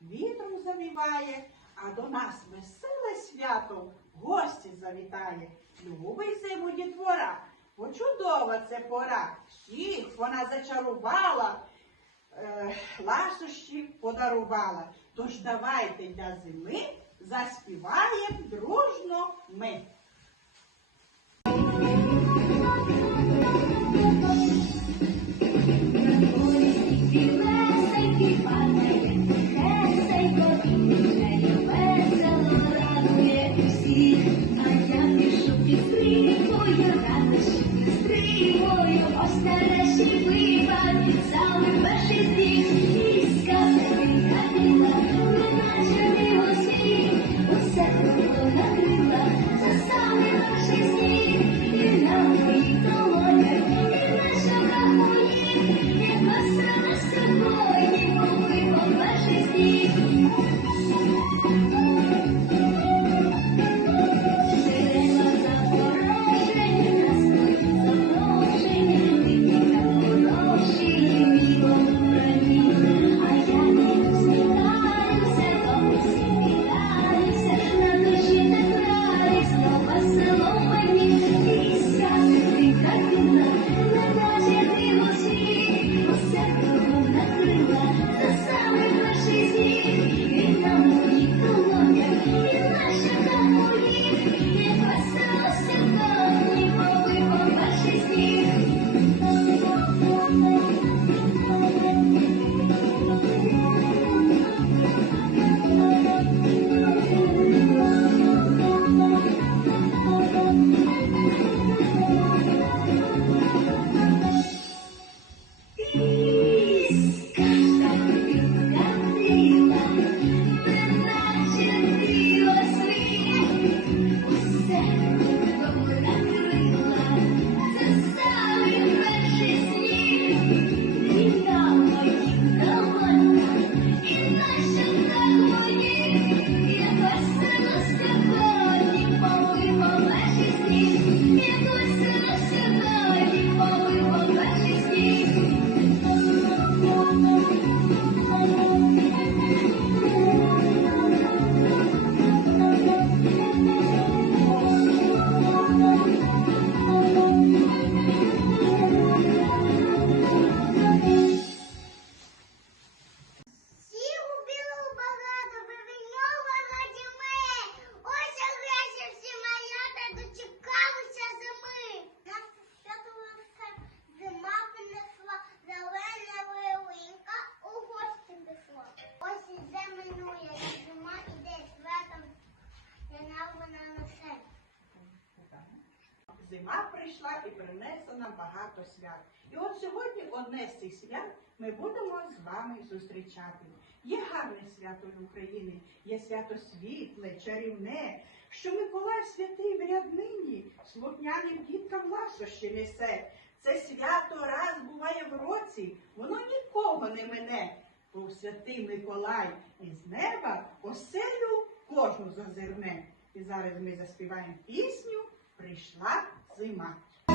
вітром завіває, а до нас веселе свято гості завітає. Любий зиму дітвора, почудова це пора. Всіх вона зачарувала, е, ласощі подарувала. Тож давайте для зими заспіваємо дружно ми. І принесла нам багато свят. І от сьогодні одне з цих свят ми будемо з вами зустрічати. Є гарне свято в Україні, є свято світле, чарівне, що Миколай святий в ряднині слухняним діткам ласощі несе. Це свято раз буває в році, воно нікого не мине. Бо святий Миколай із неба оселю кожну зазирне. І зараз ми заспіваємо пісню Прийшла зима.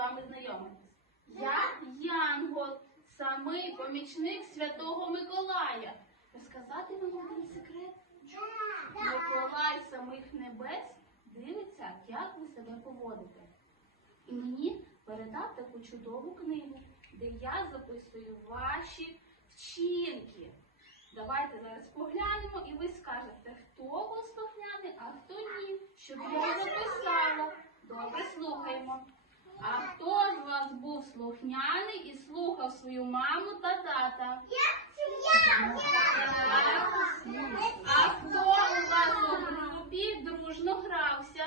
вами знайомитись. Я Янгол, самий помічник Святого Миколая. Розказати вам один секрет? Миколай самих небес дивиться, як ви себе поводите. І мені передав таку чудову книгу, де я записую ваші вчинки. Давайте зараз поглянемо і ви скажете, хто був слухняний, а хто ні. Щоб я записала. Добре, слухаємо. А хто з вас був слухняний і слухав свою маму та тата? Так. А хто у вас у групі дружно грався?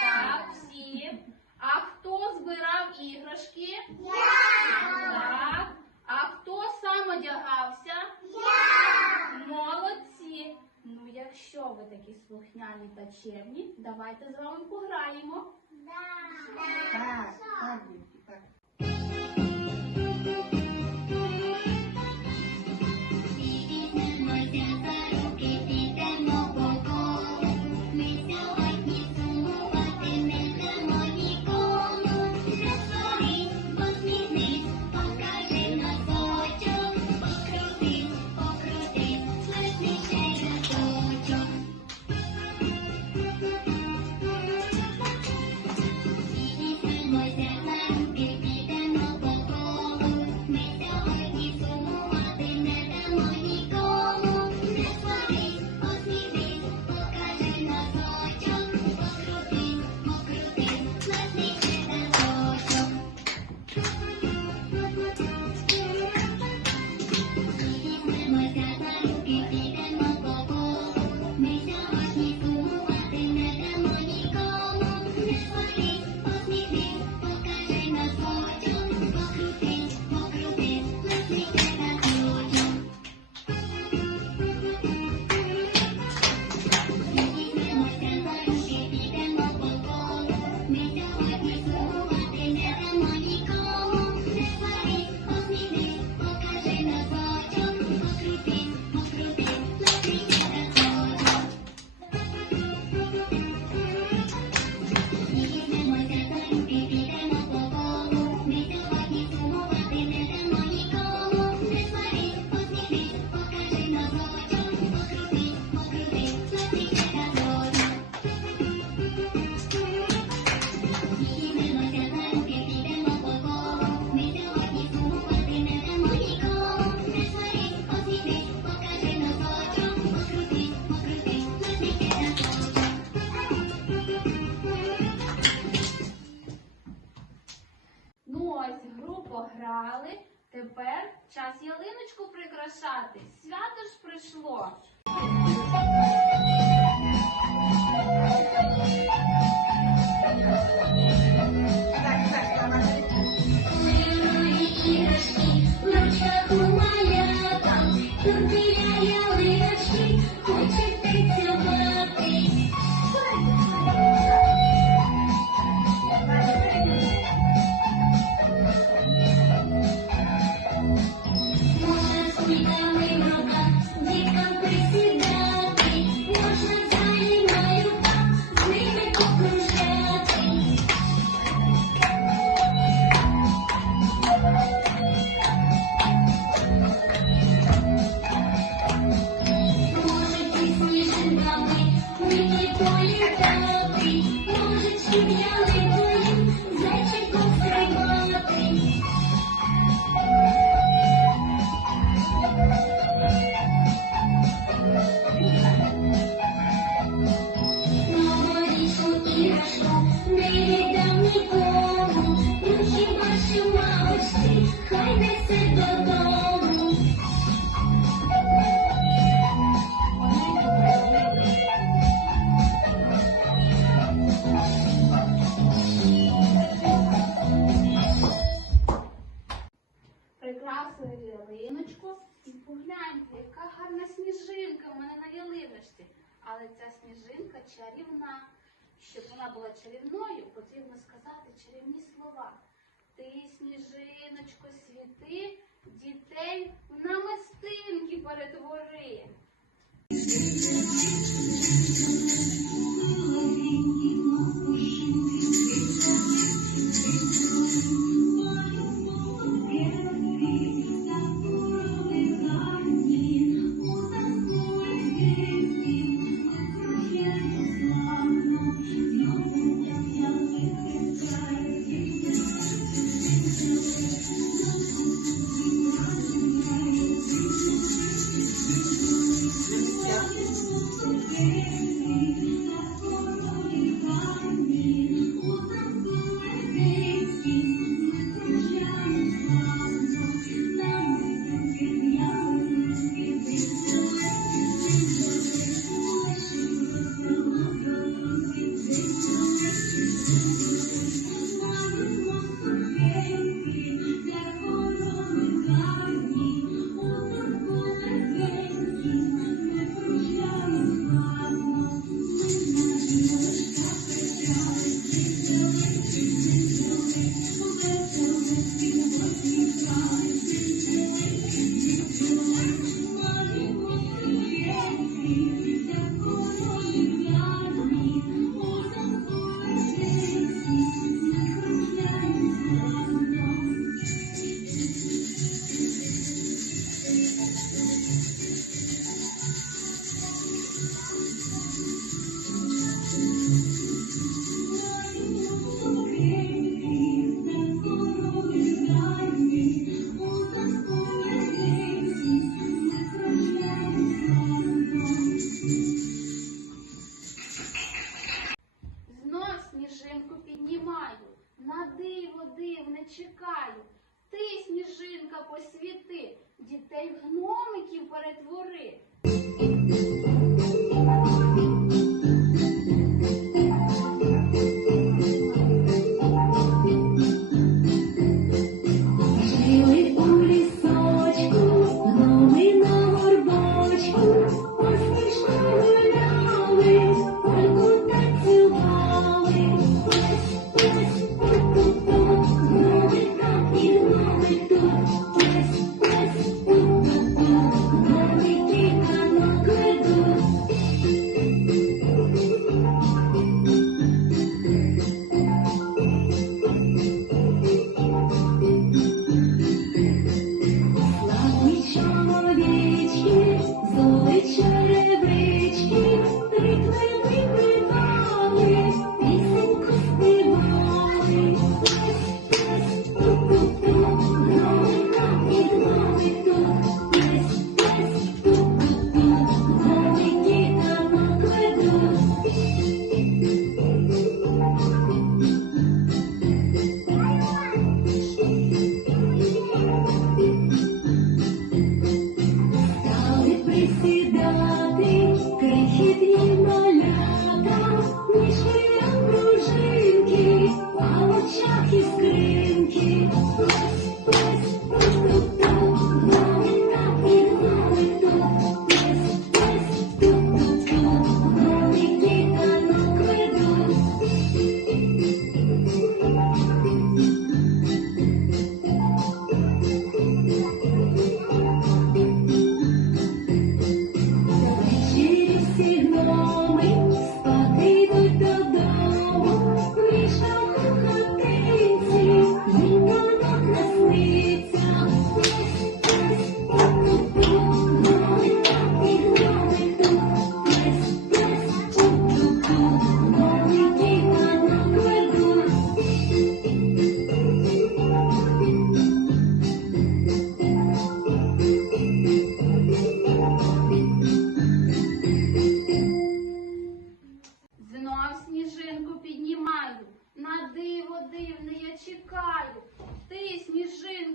Так, всі. А хто збирав іграшки? Так. А хто сам одягався? Молодці. Якщо ви такі слухняні та чемні, давайте з вами пограємо. Так, так, дітки, так. Час ялиночку прикрашати. Свято ж прийшло. сніжинка в мене на ялиночці. Але ця сніжинка чарівна. Щоб вона була чарівною, потрібно сказати чарівні слова. Ти, сніжиночко, світи, дітей на намистинки перетвори.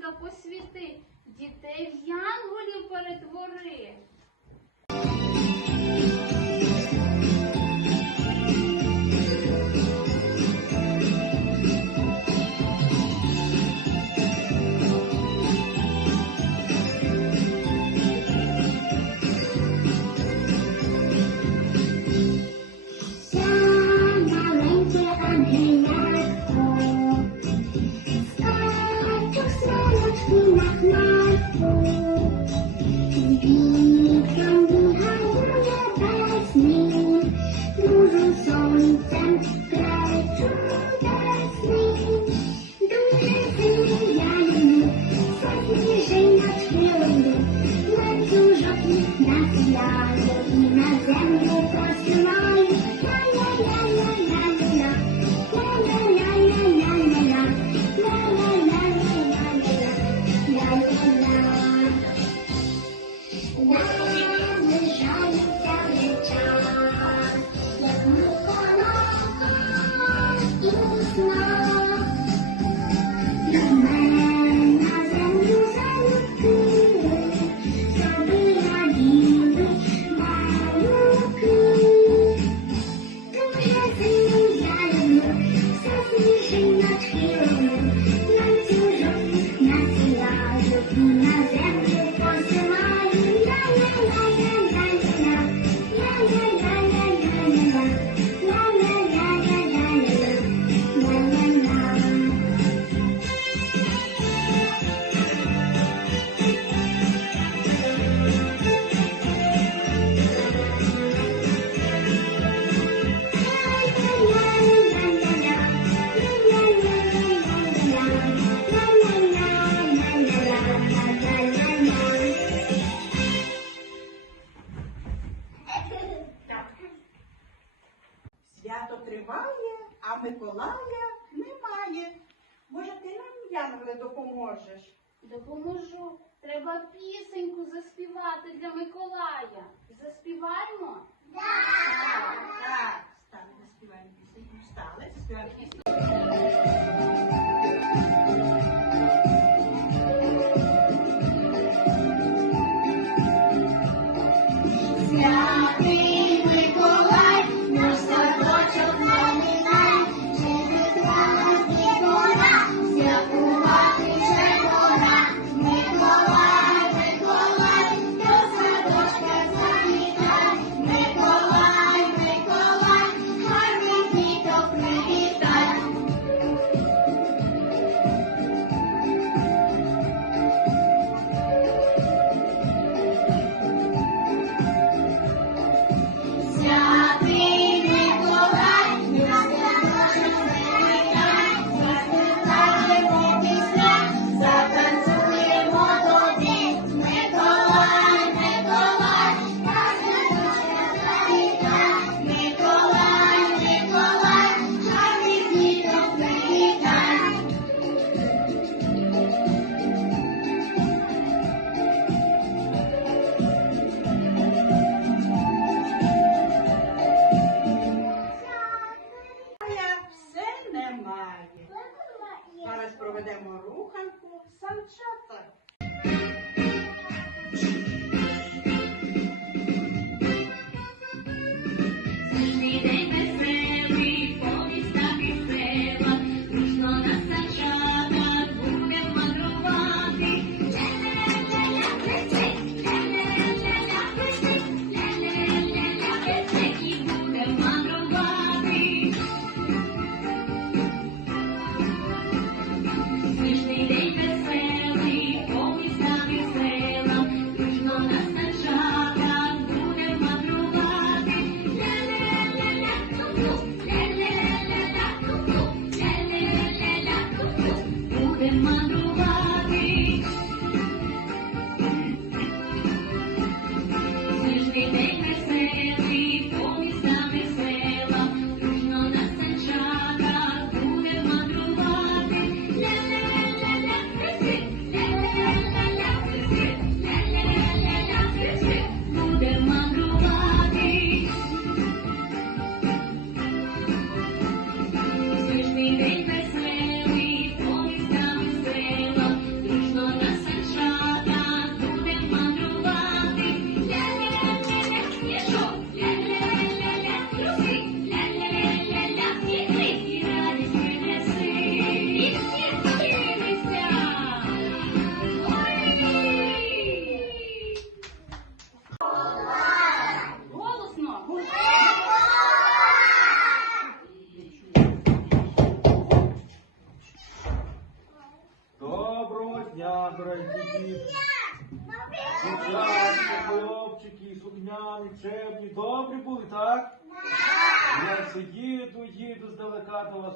світло посвіти, дітей в янголів перетвори.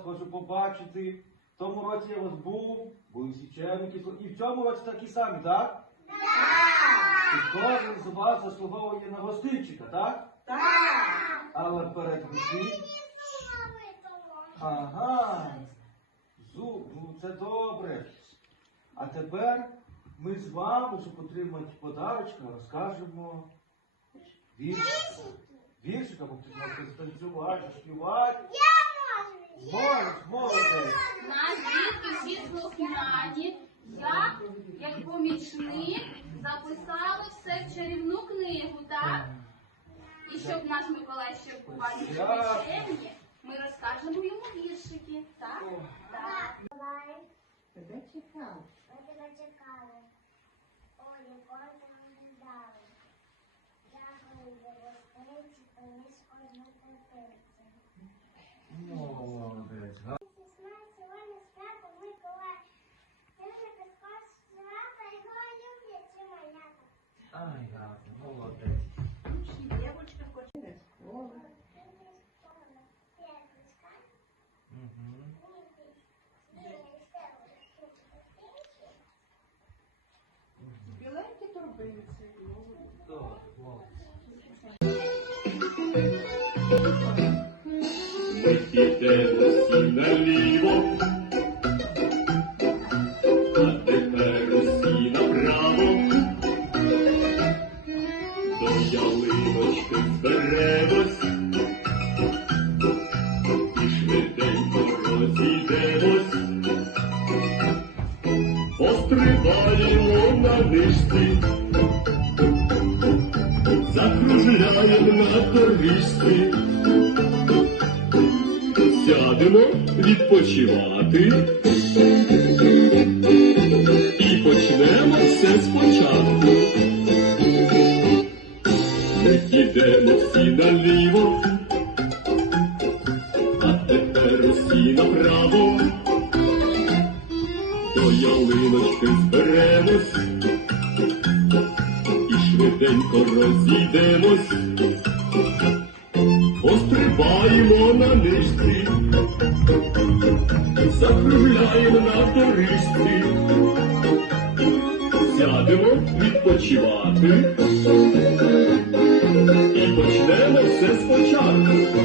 хочу побачити. В тому році я вас був, був всі черники. І в цьому році такі самі, так? Так! І кожен з вас заслуговує на гостинчика, так? Так! Але перед гостинчиком... Ага. Зуб, ну це добре. А тепер ми з вами, щоб отримати подарочка, розкажемо віршики. Віршика, бо потрібно танцювати, співати. записали все в чарівну книгу, так? І щоб наш Миколай ще в купальні вечерні, ми розкажемо йому віршики, так? Так. Тебе чекав. Christi хвилиночки зберемось. І швиденько розійдемось, пострибаємо на нижці, закругляємо на дорижці, сядемо відпочивати. І почнемо все спочатку.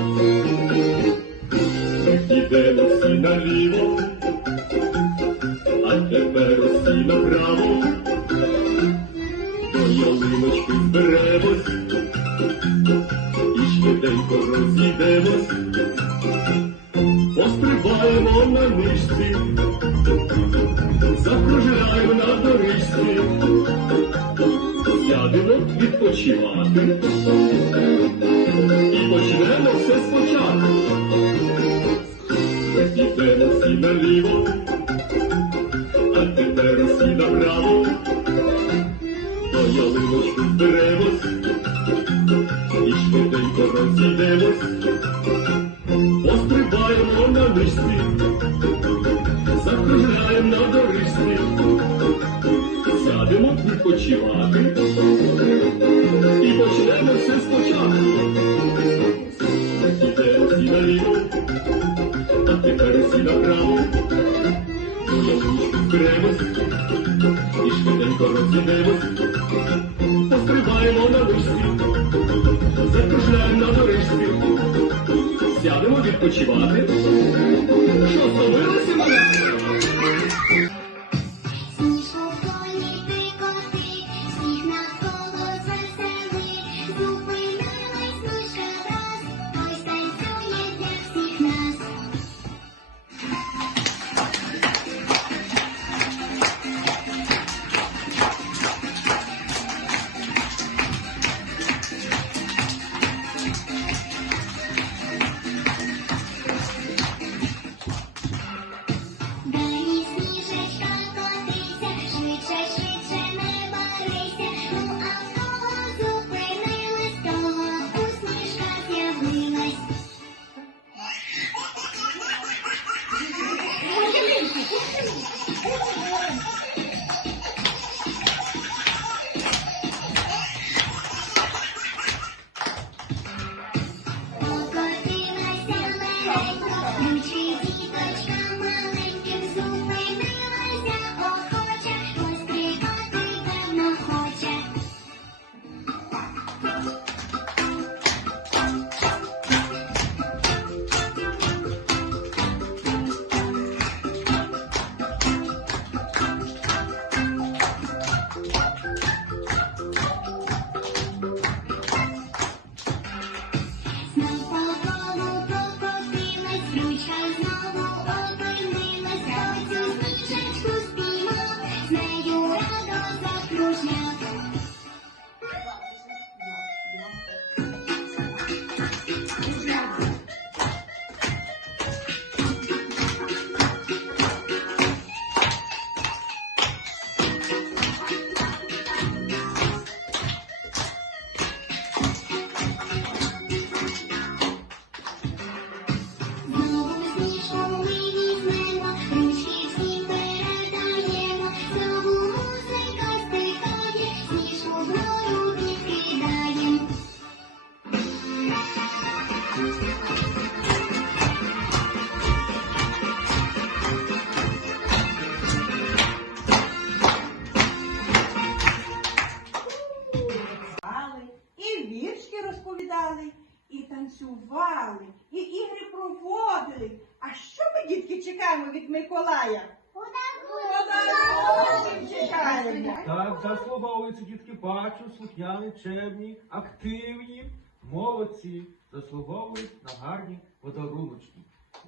активні, молодці, заслуговують на гарні подаруночки.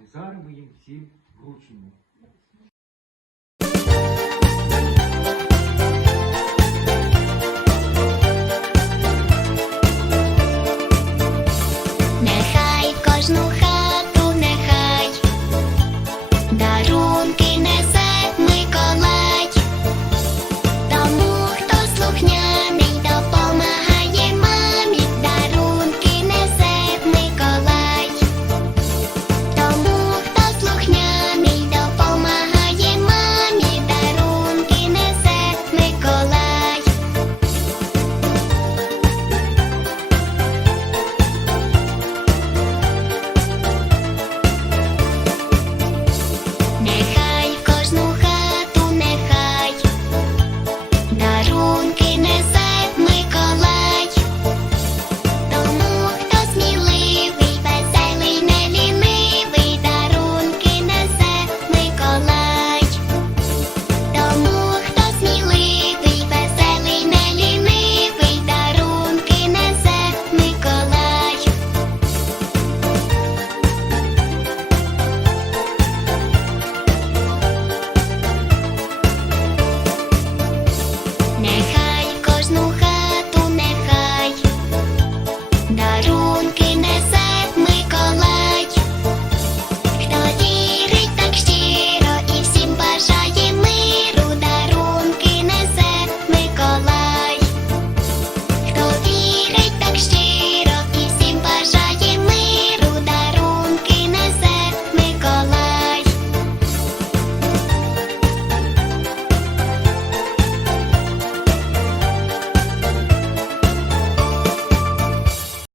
І зараз ми їм всім вручимо.